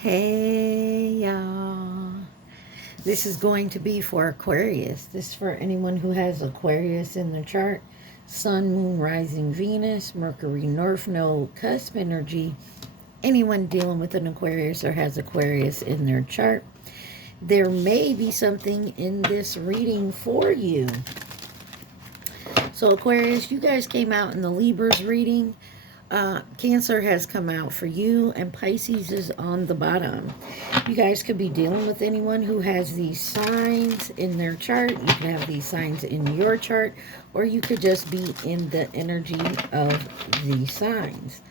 Hey y'all. This is going to be for Aquarius. This is for anyone who has Aquarius in their chart. Sun, Moon, Rising, Venus, Mercury, North Node, Cusp energy. Anyone dealing with an Aquarius or has Aquarius in their chart. There may be something in this reading for you. So Aquarius, you guys came out in the Libras reading. Cancer has come out for you, and Pisces is on the bottom. You guys could be dealing with anyone who has these signs in their chart. You could have these signs in your chart, or you could just be in the energy of these signs.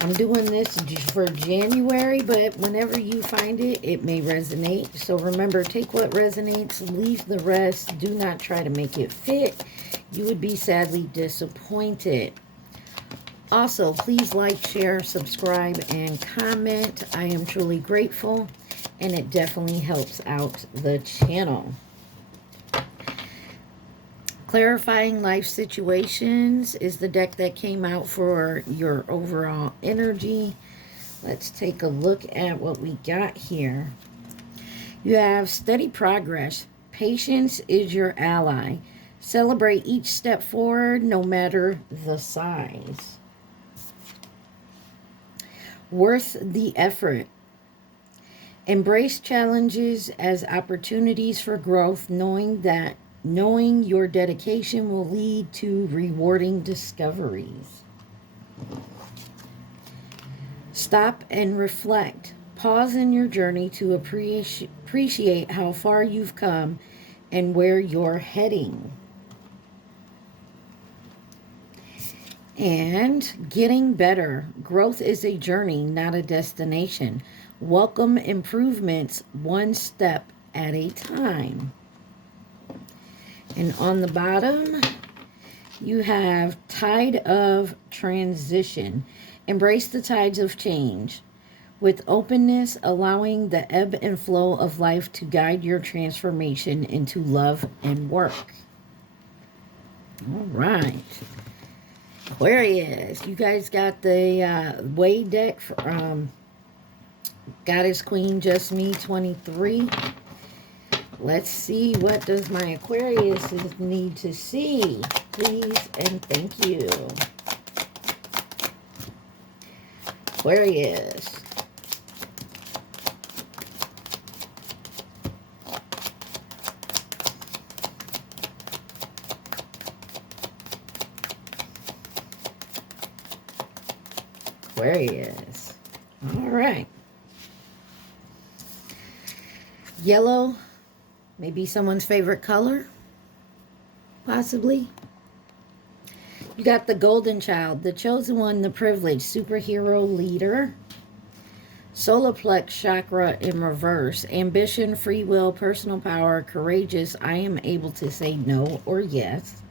I'm doing this for January, but whenever you find it, it may resonate. So remember, take what resonates, leave the rest. Do not try to make it fit. You would be sadly disappointed. Also, please like, share, subscribe, and comment. I am truly grateful, and it definitely helps out the channel. Clarifying Life Situations is the deck that came out for your overall energy. Let's take a look at what we got here. You have steady progress. Patience is your ally. Celebrate each step forward, no matter the size. Worth the effort. Embrace challenges as opportunities for growth, knowing your dedication will lead to rewarding discoveries. Stop and reflect. Pause in your journey to appreciate how far you've come and where you're heading. And getting better. Growth is a journey, not a destination. Welcome improvements one step at a time. And on the bottom, you have Tide of Transition. Embrace the tides of change. With openness, allowing the ebb and flow of life to guide your transformation into love and work. All right. Aquarius, you guys got the Wade deck from Goddess Queen Just Me 23. Let's see, what does my Aquarius need to see? Please and thank you. Aquarius. Aquarius. All right. Yellow. Maybe someone's favorite color, possibly. You got the Golden Child, the Chosen One, the Privileged, Superhero Leader, Solar Plex Chakra in reverse, Ambition, Free Will, Personal Power, Courageous, I am able to say no or yes.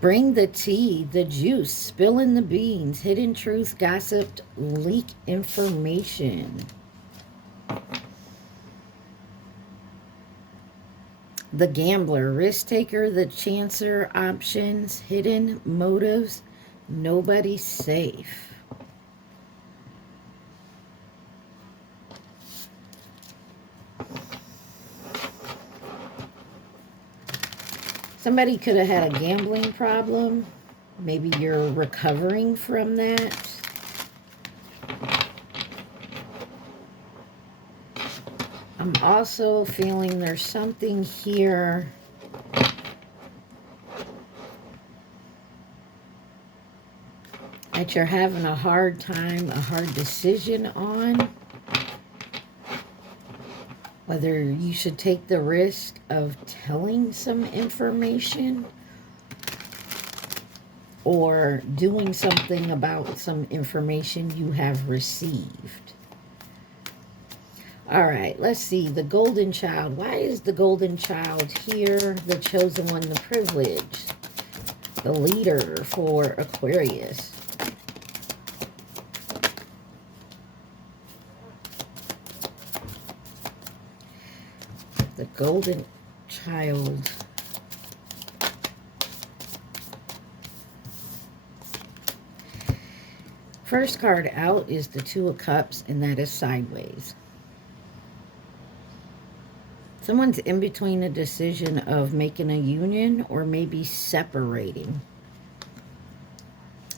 Bring the tea, the juice, spilling the beans, Hidden Truth, Gossiped, Leak Information. The Gambler, Risk Taker, the Chancer, Options, Hidden Motives, Nobody's Safe. Somebody could have had a gambling problem. Maybe you're recovering from that. I'm also feeling there's something here that you're having a hard time, a hard decision on. Whether you should take the risk of telling some information or doing something about some information you have received. All right, let's see. The Golden Child. Why is the Golden Child here? The Chosen One, the Privileged. The Leader for Aquarius. The Golden Child. First card out is the Two of Cups, and that is sideways. Someone's in between a decision of making a union or maybe separating.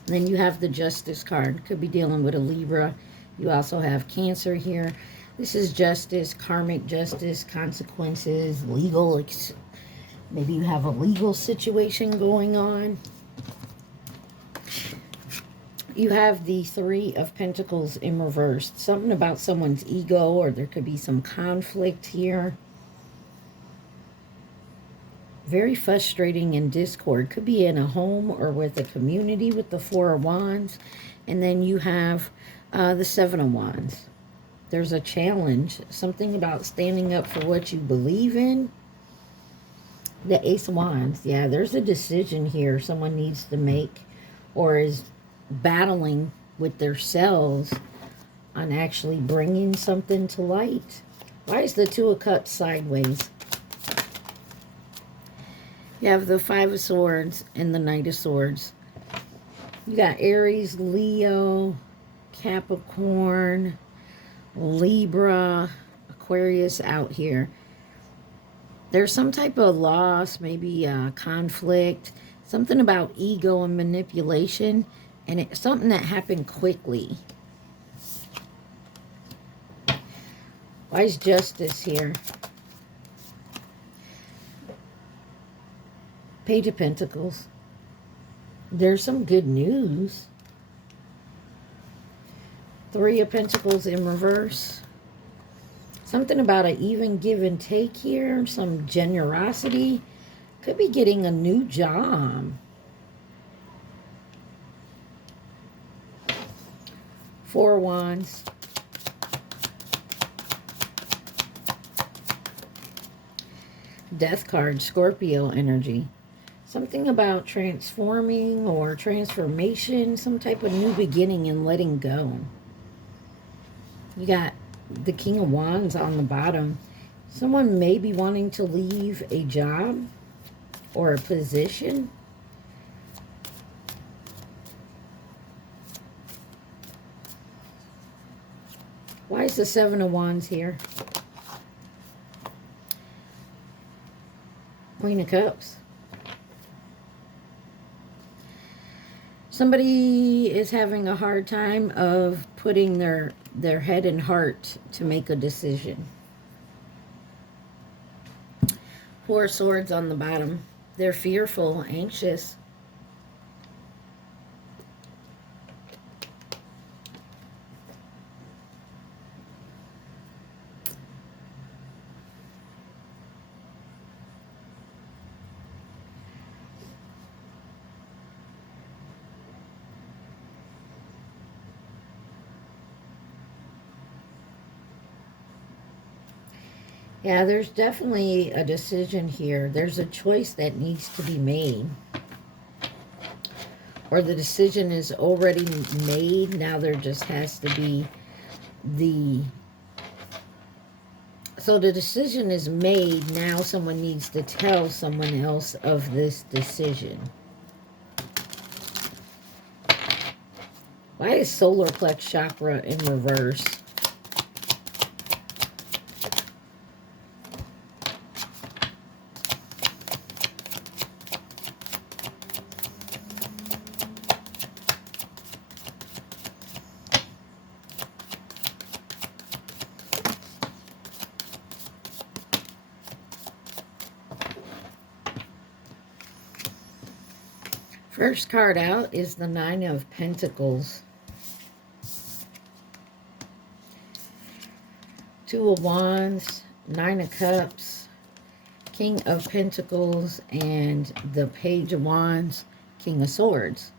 Then you have the Justice card. Could be dealing with a Libra. You also have Cancer here. This is justice, karmic justice, consequences, legal. Maybe you have a legal situation going on. You have the Three of Pentacles in reverse. Something about someone's ego, or there could be some conflict here. Very frustrating and discord. Could be in a home or with a community with the Four of Wands. And then you have the Seven of Wands. There's a challenge. Something about standing up for what you believe in. The Ace of Wands. Yeah, there's a decision here someone needs to make, or is battling with themselves on actually bringing something to light. Why is the Two of Cups sideways? You have the Five of Swords and the Knight of Swords. You got Aries, Leo, Capricorn, Libra, Aquarius out here. There's some type of loss, maybe conflict, something about ego and manipulation, and it's something that happened quickly. Why is Justice here? Page of Pentacles. There's some good news. Three of Pentacles in reverse. Something about an even give and take here. Some generosity. Could be getting a new job. Four of Wands. Death card, Scorpio energy. Something about transforming or transformation. Some type of new beginning and letting go. You got the King of Wands on the bottom. Someone may be wanting to leave a job or a position. Why is the Seven of Wands here? Queen of Cups. Somebody is having a hard time of putting their head and heart to make a decision. Four of Swords on the bottom. They're fearful, anxious. Yeah, there's definitely a decision here. There's a choice that needs to be made. Or the decision is already made. Now there just has to be the... So the decision is made. Now someone needs to tell someone else of this decision. Why is solar plex chakra in reverse? First card out is the Nine of Pentacles. Two of Wands, Nine of Cups, King of Pentacles, and the Page of Wands, King of Swords.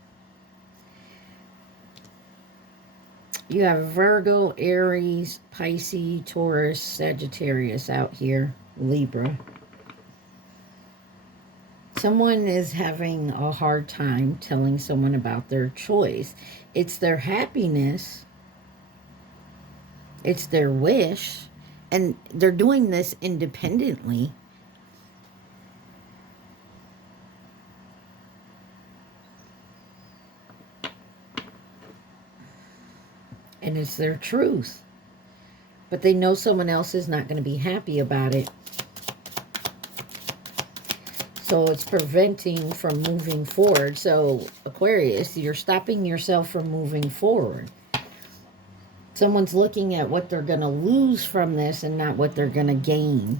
You have Virgo, Aries, Pisces, Taurus, Sagittarius out here, Libra. Someone is having a hard time telling someone about their choice. It's their happiness. It's their wish. And they're doing this independently. And it's their truth. But they know someone else is not going to be happy about it. So it's preventing from moving forward. So Aquarius, you're stopping yourself from moving forward. Someone's looking at what they're going to lose from this and not what they're going to gain.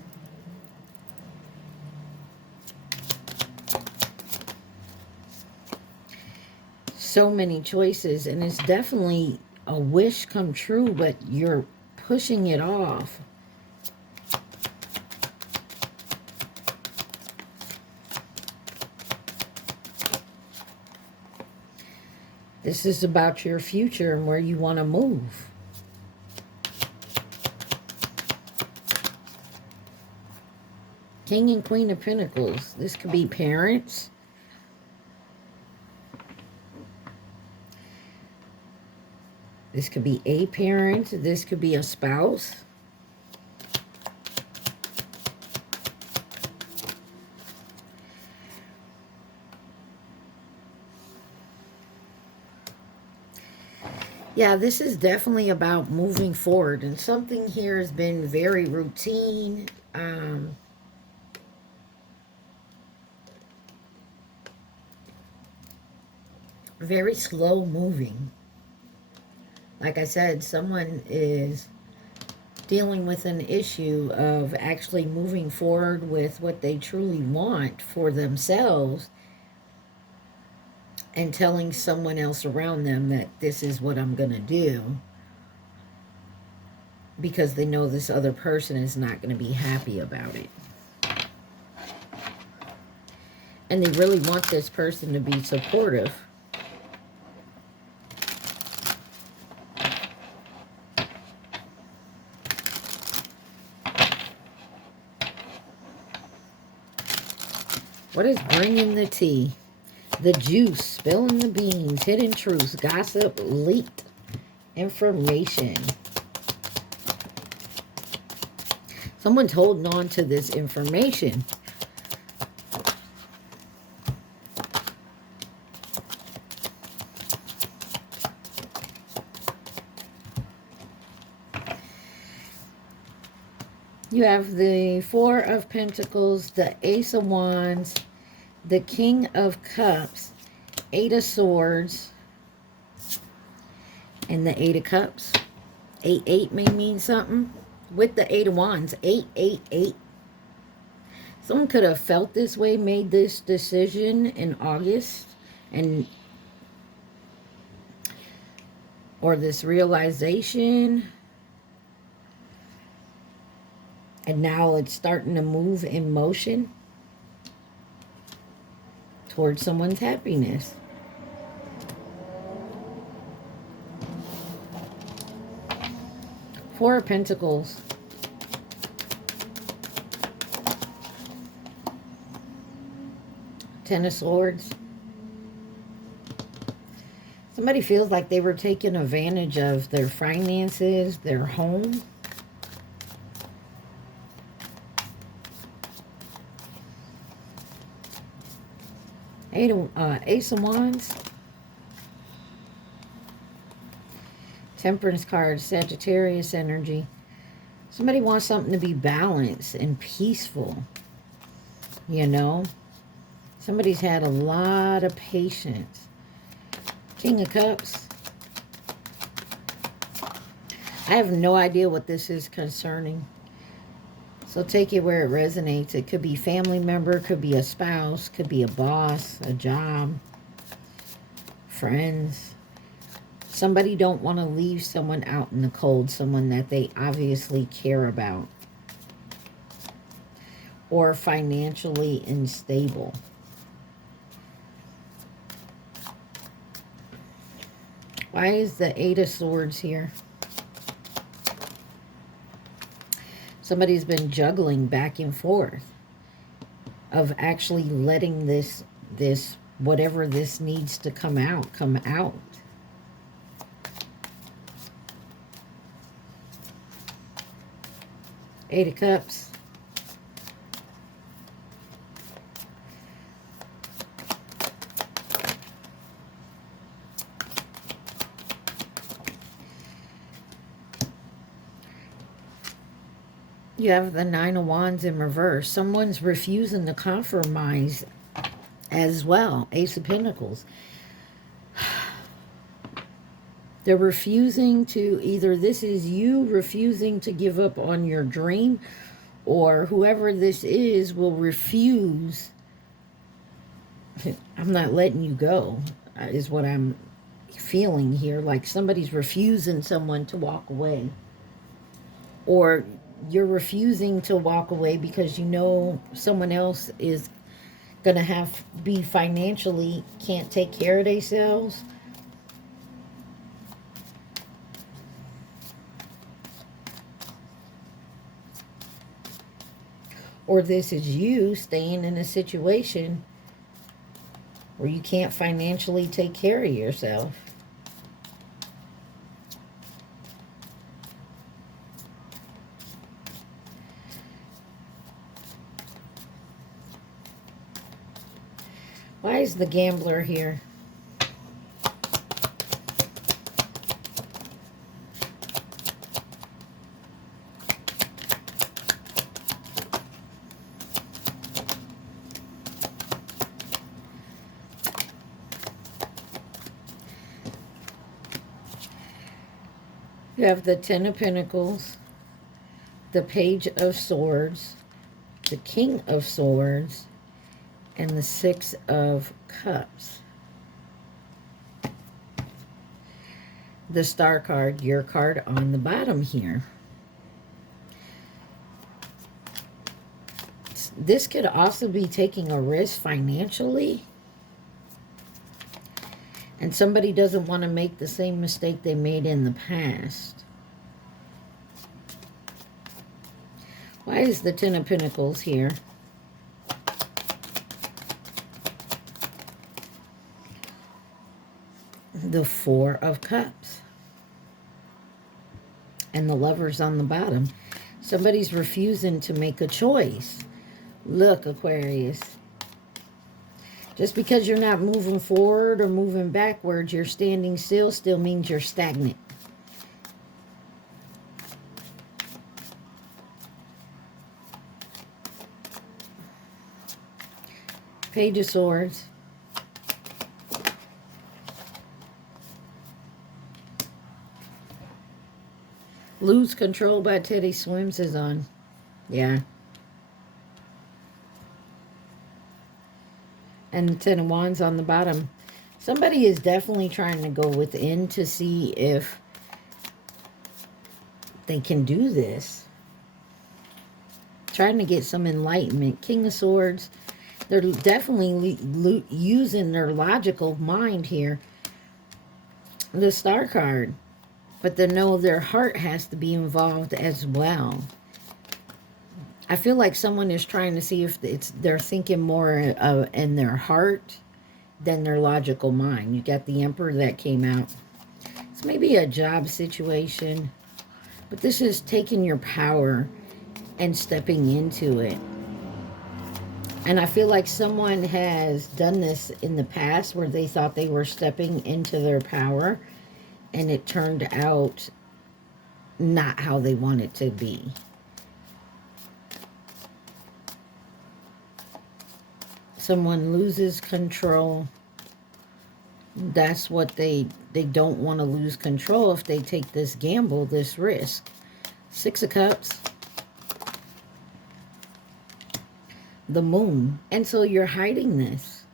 So many choices, and it's definitely a wish come true, but you're pushing it off. This is about your future and where you want to move. King and Queen of Pentacles. This could be parents. This could be a parent. This could be a spouse. Yeah, this is definitely about moving forward. And something here has been very routine. Very slow moving. Like I said, someone is dealing with an issue of actually moving forward with what they truly want for themselves and telling someone else around them that this is what I'm going to do, because they know this other person is not going to be happy about it. And they really want this person to be supportive. What is bringing the tea? The juice, spilling the beans, hidden truths, gossip, leaked information. Someone's holding on to this information. You have the Four of Pentacles, the Ace of Wands, the King of Cups, Eight of Swords, and the Eight of Cups. 8-8 may mean something. With the Eight of Wands, 8-8-8. Someone could have felt this way, made this decision in August, or this realization, and now it's starting to move in motion towards someone's happiness. Four of Pentacles. Ten of Swords. Somebody feels like they were taking advantage of their finances, their home. Ace of Wands. Temperance card, Sagittarius energy. Somebody wants something to be balanced and peaceful. You know? Somebody's had a lot of patience. King of Cups. I have no idea what this is concerning. So take it where it resonates. It could be family member, could be a spouse, could be a boss, a job, friends. Somebody don't want to leave someone out in the cold, someone that they obviously care about. Or financially unstable. Why is the Eight of Swords here? Somebody's been juggling back and forth of actually letting this whatever this needs to come out. Eight of Cups. You have the Nine of Wands in reverse. Someone's refusing to compromise as well. Ace of Pentacles. They're refusing to, either this is you refusing to give up on your dream, or whoever this is will refuse. I'm not letting you go, is what I'm feeling here. Like somebody's refusing someone to walk away. Or you're refusing to walk away because you know someone else is going to be financially, can't take care of themselves. Or this is you staying in a situation where you can't financially take care of yourself. Why is the Gambler here? You have the Ten of Pentacles, the Page of Swords, the King of Swords, and the Six of Cups. The Star card, your card on the bottom here. This could also be taking a risk financially. And somebody doesn't want to make the same mistake they made in the past. Why is the Ten of Pentacles here? The Four of Cups. And the Lovers on the bottom. Somebody's refusing to make a choice. Look, Aquarius. Just because you're not moving forward or moving backwards, you're standing still means you're stagnant. Page of Swords. Lose Control by Teddy Swims is on. Yeah. And the Ten of Wands on the bottom. Somebody is definitely trying to go within to see if they can do this. Trying to get some enlightenment. King of Swords. They're definitely using their logical mind here. The Star card. But they know their heart has to be involved as well. I feel like someone is trying to see if they're thinking more in their heart than their logical mind. You got the Emperor that came out. It's maybe a job situation, but this is taking your power and stepping into it. And I feel like someone has done this in the past where they thought they were stepping into their power, and it turned out not how they want it to be. Someone loses control. That's what they don't want to lose control if they take this gamble, this risk. Six of Cups. The Moon. And so you're hiding this.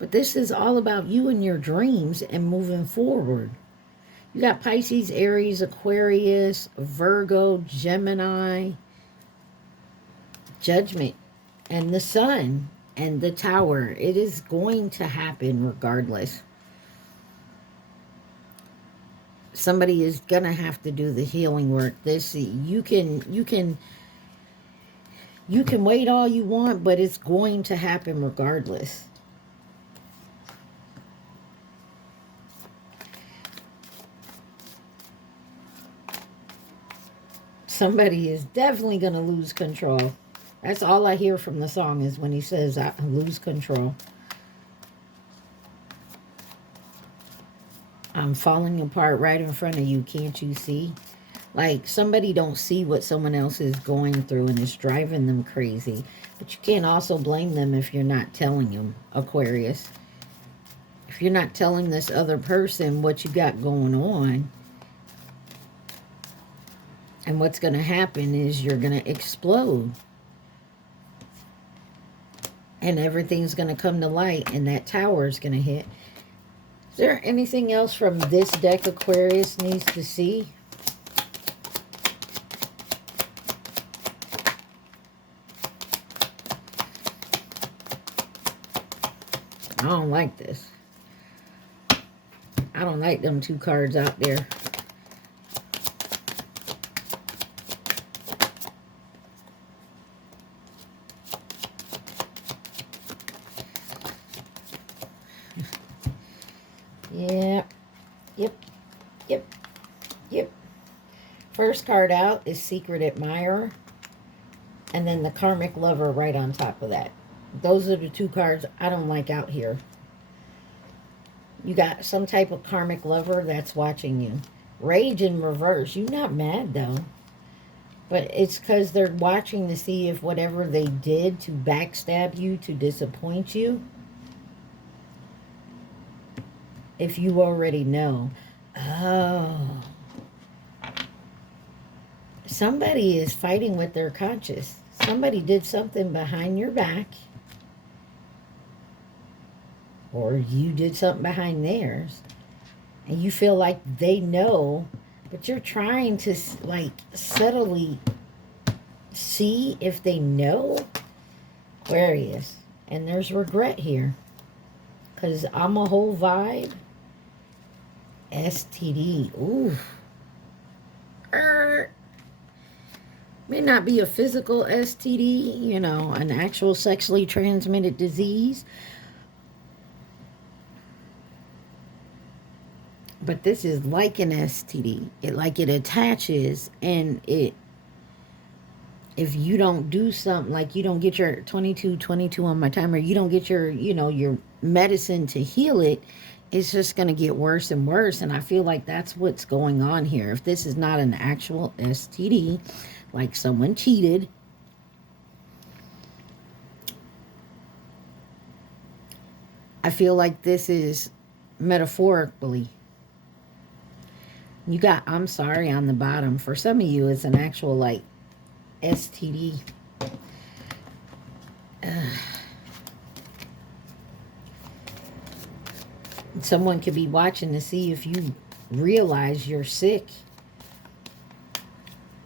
But this is all about you and your dreams and moving forward. You got Pisces, Aries, Aquarius, Virgo, Gemini, Judgment, and the Sun. And the Tower. It is going to happen regardless. Somebody is going to have to do the healing work. You can wait all you want, but it's going to happen regardless. Somebody is definitely going to lose control. That's all I hear from the song is when he says, I lose control. I'm falling apart right in front of you. Can't you see? Like, somebody don't see what someone else is going through and it's driving them crazy. But you can't also blame them if you're not telling them, Aquarius. If you're not telling this other person what you got going on, and what's going to happen is you're going to explode. And everything's going to come to light, and that tower is going to hit. Is there anything else from this deck Aquarius needs to see? I don't like this. I don't like them two cards out there. Yeah. Yep. First card out is Secret Admirer. And then the Karmic Lover right on top of that. Those are the two cards I don't like out here. You got some type of Karmic Lover that's watching you. Rage in reverse. You're not mad, though. But it's because they're watching to see if whatever they did to backstab you, to disappoint you, if you already know. Oh. Somebody is fighting with their conscience. Somebody did something behind your back. Or you did something behind theirs. And you feel like they know. But you're trying to, like, subtly see if they know. Aquarius. And there's regret here. Because I'm a whole vibe. STD. Ooh. May not be a physical STD, you know, an actual sexually transmitted disease. But this is like an STD. It attaches, and if you don't do something, like you don't get your 22 on my timer, you don't get your, your medicine to heal it, it's just going to get worse and worse. And I feel like that's what's going on here. If this is not an actual STD, like someone cheated, I feel like this is metaphorically. You got I'm sorry on the bottom. For some of you, it's an actual, like, STD. Someone could be watching to see if you realize you're sick.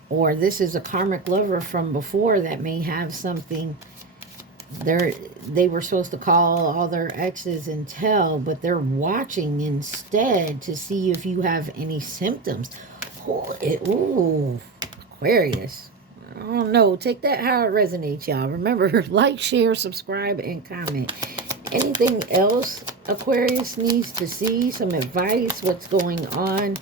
Or this is a karmic lover from before that may have something. They were supposed to call all their exes and tell, but they're watching instead to see if you have any symptoms. Ooh, Aquarius. I don't know. Take that how it resonates, y'all. Remember, like, share, subscribe, and comment. Anything else Aquarius needs to see? Some advice? What's going on?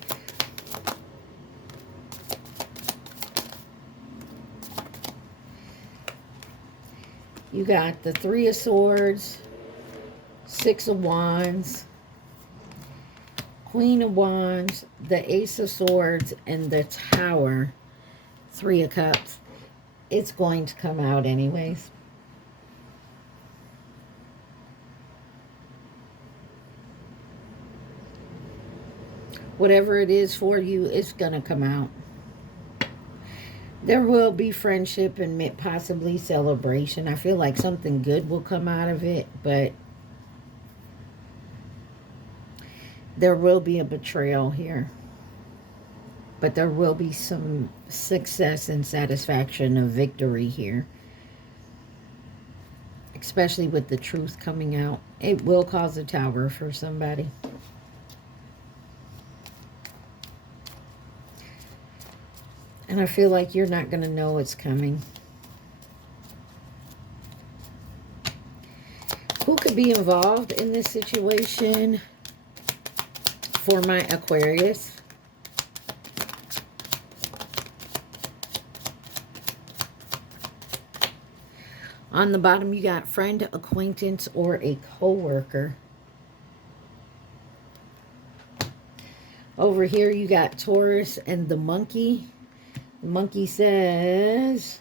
You got the Three of Swords, Six of Wands, Queen of Wands, the Ace of Swords, and the Tower, Three of Cups. It's going to come out anyways. Whatever it is for you, it's going to come out. There will be friendship and possibly celebration. I feel like something good will come out of it, but there will be a betrayal here. But there will be some success and satisfaction of victory here. Especially with the truth coming out. It will cause a tower for somebody. And I feel like you're not going to know it's coming. Who could be involved in this situation for my Aquarius? On the bottom, you got friend, acquaintance, or a co-worker. Over here, you got Taurus and the monkey. The monkey says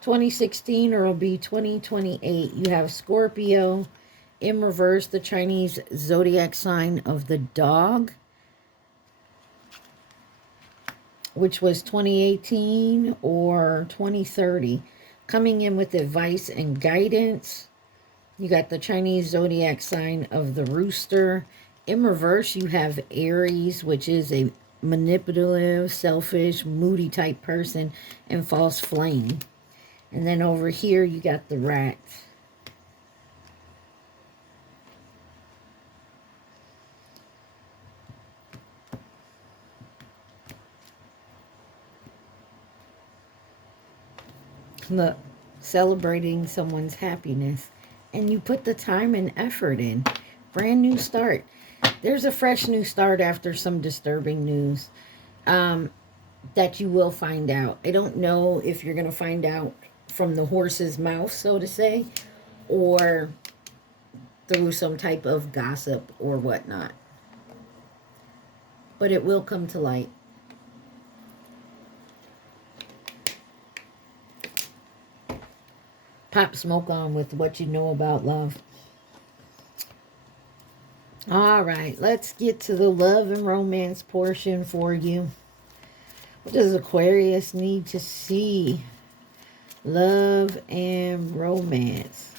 2016, or it'll be 2028. You have Scorpio in reverse, the Chinese zodiac sign of the dog, which was 2018 or 2030, coming in with advice and guidance. You got the Chinese zodiac sign of the rooster. In reverse, you have Aries, which is a manipulative, selfish, moody type person, and false flame. And then over here, you got the rat. Look, celebrating someone's happiness. And you put the time and effort in. Brand new start. There's a fresh new start after some disturbing news that you will find out. I don't know if you're going to find out from the horse's mouth, so to say, or through some type of gossip or whatnot. But it will come to light. Pop smoke on with what you know about love. All right, let's get to the love and romance portion for you. What does Aquarius need to see? Love and romance.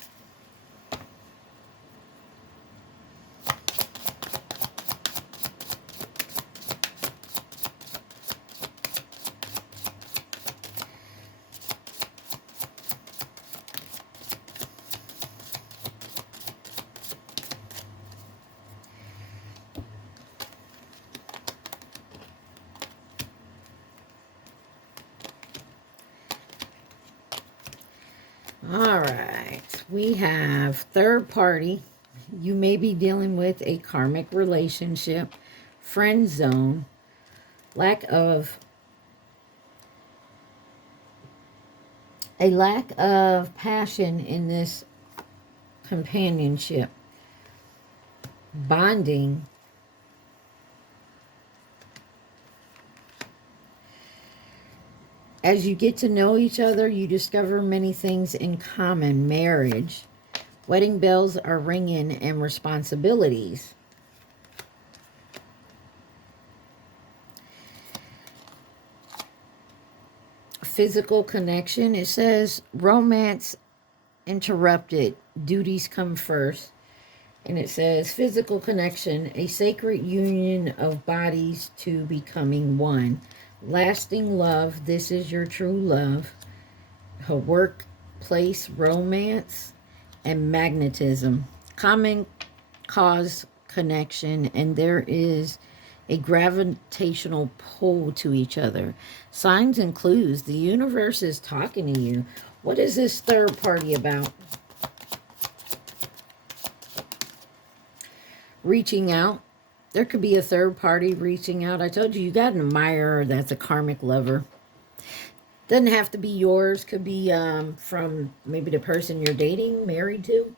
All right, we have third party. You may be dealing with a karmic relationship, friend zone, lack of passion in this companionship, bonding. As you get to know each other, you discover many things in common. Marriage. Wedding bells are ringing, and responsibilities. Physical connection. It says romance interrupted. Duties come first. And it says physical connection, a sacred union of bodies to becoming one. Lasting love, this is your true love. Her workplace romance and magnetism. Common cause connection, and there is a gravitational pull to each other. Signs and clues, the universe is talking to you. What is this third party about? Reaching out. There could be a third party reaching out. I told you, you got an admirer that's a karmic lover. Doesn't have to be yours. Could be from maybe the person you're dating, married to.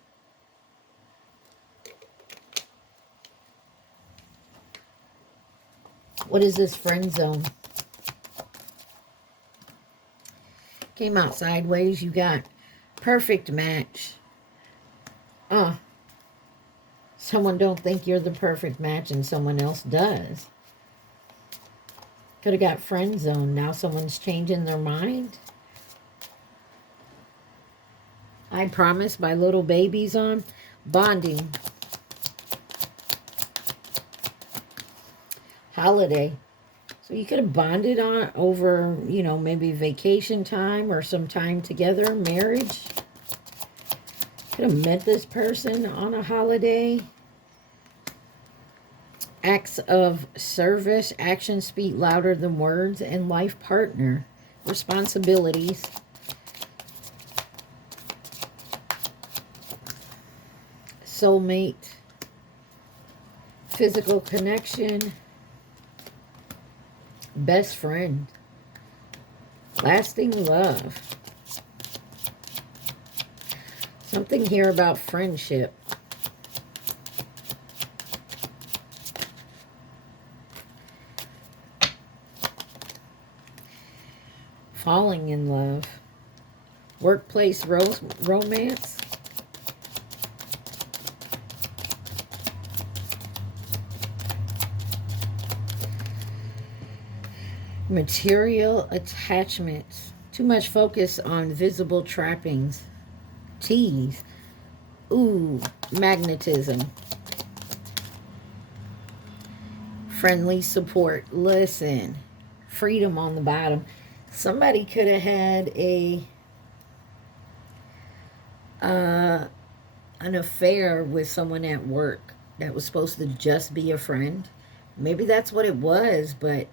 What is this friend zone? Came out sideways. You got perfect match. Someone don't think you're the perfect match and someone else does. Could have got friend zone. Now someone's changing their mind. I Promise by Little Babies on. Bonding. Holiday. So you could have bonded on over, you know, maybe vacation time or some time together. Marriage. Could have met this person on a holiday. Acts of service. Actions speak louder than words. And life partner. Responsibilities. Soulmate. Physical connection. Best friend. Lasting love. Something here about friendship. falling in love, workplace romance, material attachments, too much focus on visible trappings, tease, ooh, magnetism, friendly support, listen, freedom on the bottom. Somebody could have had an affair with someone at work that was supposed to just be a friend. Maybe that's what it was, but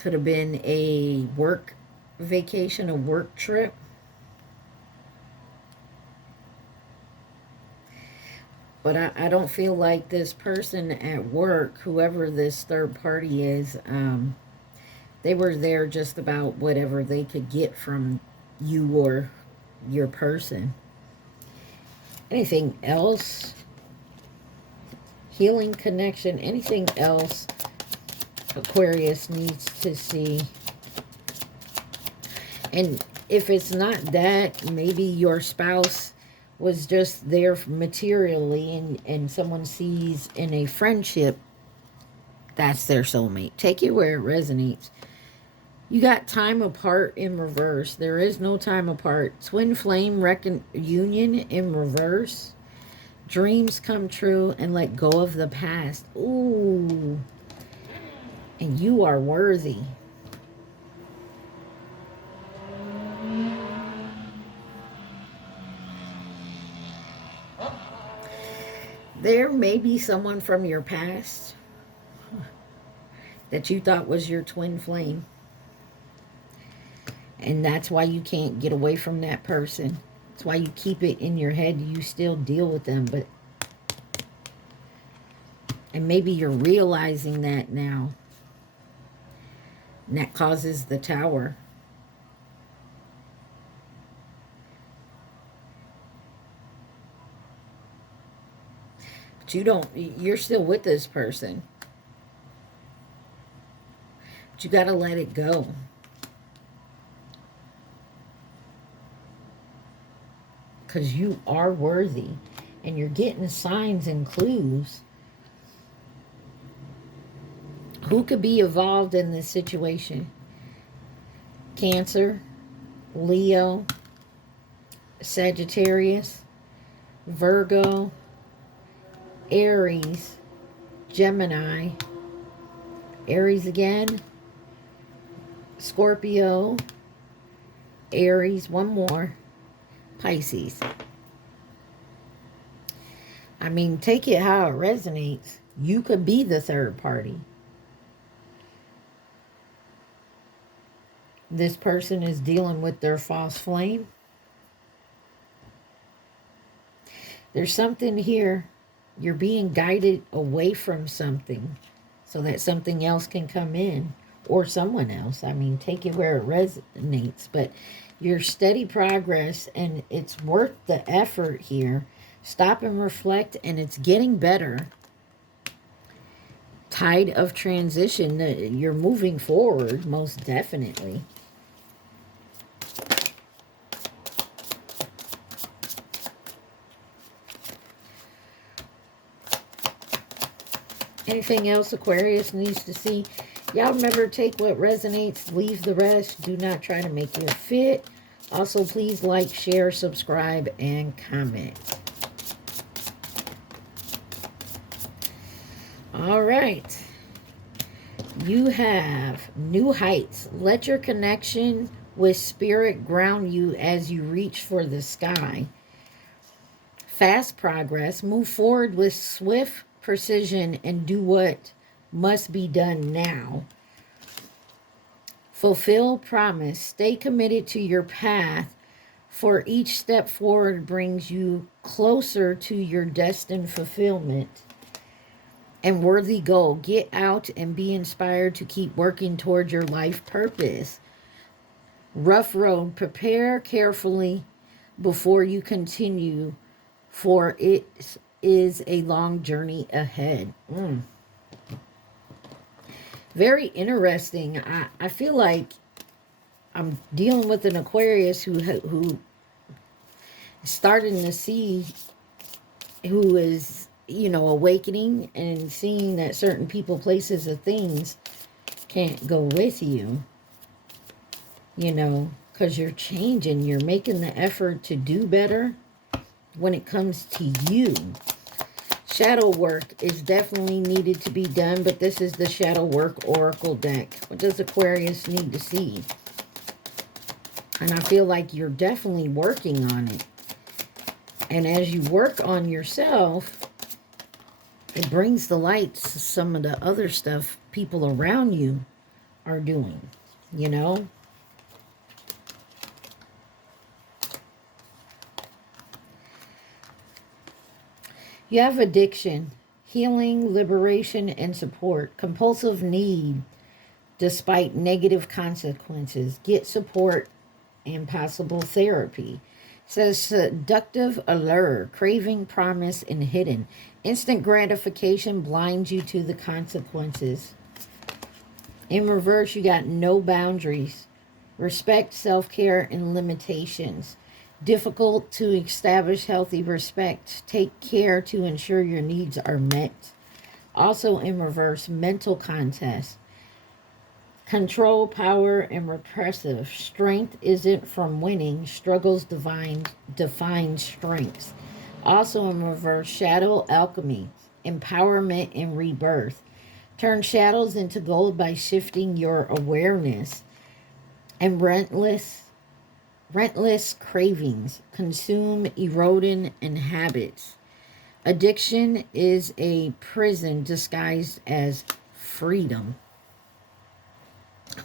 could have been a work vacation, a work trip. But I don't feel like this person at work, whoever this third party is, they were there just about whatever they could get from you or your person. Anything else? Healing connection. Anything else Aquarius needs to see? And if it's not that, maybe your spouse was just there materially, and someone sees in a friendship that's their soulmate. Take it where it resonates. You got time apart in reverse. There is no time apart. Twin flame union in reverse. Dreams come true and let go of the past. Ooh. And you are worthy. There may be someone from your past that you thought was your twin flame. And that's why you can't get away from that person. That's why you keep it in your head. You still deal with them. And maybe you're realizing that now. And that causes the tower. But you're still with this person. But you got to let it go. Because you are worthy. And you're getting signs and clues. Who could be involved in this situation? Cancer, Leo, Sagittarius, Virgo, Aries, Gemini, Aries again, Scorpio, Aries, one more, Pisces. I mean, take it how it resonates. You could be the third party. This person is dealing with their false flame. There's something here. You're being guided away from something so that something else can come in, or someone else. I mean, take it where it resonates. But your steady progress, and it's worth the effort here. Stop and reflect, and it's getting better. Tide of transition. You're moving forward, most definitely. Anything else Aquarius needs to see? Y'all remember, take what resonates, leave the rest. Do not try to make it fit. Also, please like, share, subscribe, and comment. All right. You have new heights. Let your connection with spirit ground you as you reach for the sky. Fast progress. Move forward with swift precision and do what must be done now. Fulfill promise. Stay committed to your path, for each step forward brings you closer to your destined fulfillment and worthy goal. Get out and be inspired to keep working toward your life purpose. Rough road. Prepare carefully before you continue, for it is a long journey ahead. Very interesting. I feel like I'm dealing with an Aquarius who is starting to see, who is, you know, awakening and seeing that certain people, places, or things can't go with you, you know, because you're changing. You're making the effort to do better when it comes to you. Shadow work is definitely needed to be done, but this is the Shadow Work Oracle deck. What does Aquarius need to see? And I feel like you're definitely working on it. And as you work on yourself, it brings the light to some of the other stuff people around you are doing, you know? You have addiction, healing, liberation, and support. Compulsive need despite negative consequences. Get support and possible therapy. It says seductive allure, craving, promise, and hidden. Instant gratification blinds you to the consequences. In reverse, you got no boundaries. Respect, self-care, and limitations. Difficult to establish healthy respect. Take care to ensure your needs are met. Also in reverse, mental contest. Control, power, and repressive. Strength isn't from winning. Struggles define strengths. Also in reverse, shadow alchemy. Empowerment and rebirth. Turn shadows into gold by shifting your awareness. And relentless cravings, consume, eroding, and habits. Addiction is a prison disguised as freedom.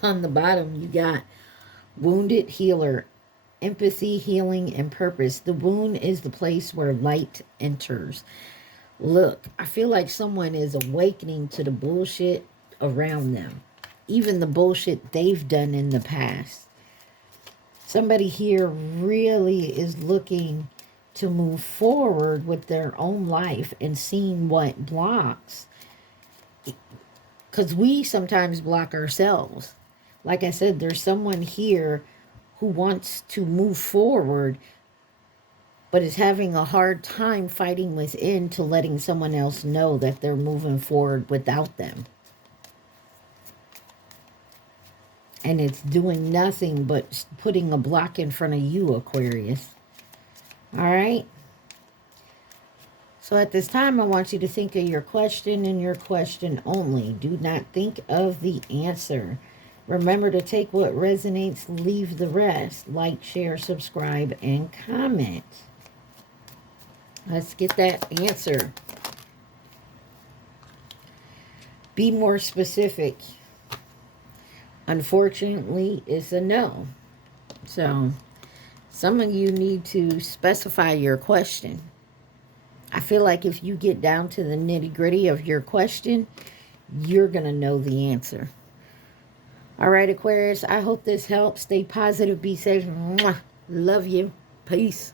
On the bottom, you got wounded healer, empathy, healing, and purpose. The wound is the place where light enters. Look, I feel like someone is awakening to the bullshit around them, even the bullshit they've done in the past. Somebody here really is looking to move forward with their own life and seeing what blocks. Because we sometimes block ourselves. Like I said, there's someone here who wants to move forward, but is having a hard time fighting within to letting someone else know that they're moving forward without them. And it's doing nothing but putting a block in front of you, Aquarius. All right? So at this time, I want you to think of your question and your question only. Do not think of the answer. Remember to take what resonates, leave the rest. Like, share, subscribe, and comment. Let's get that answer. Be more specific. Unfortunately, it's a no. So, some of you need to specify your question. I feel like if you get down to the nitty-gritty of your question, you're going to know the answer. All right, Aquarius, I hope this helps. Stay positive, be safe. Mwah. Love you. Peace.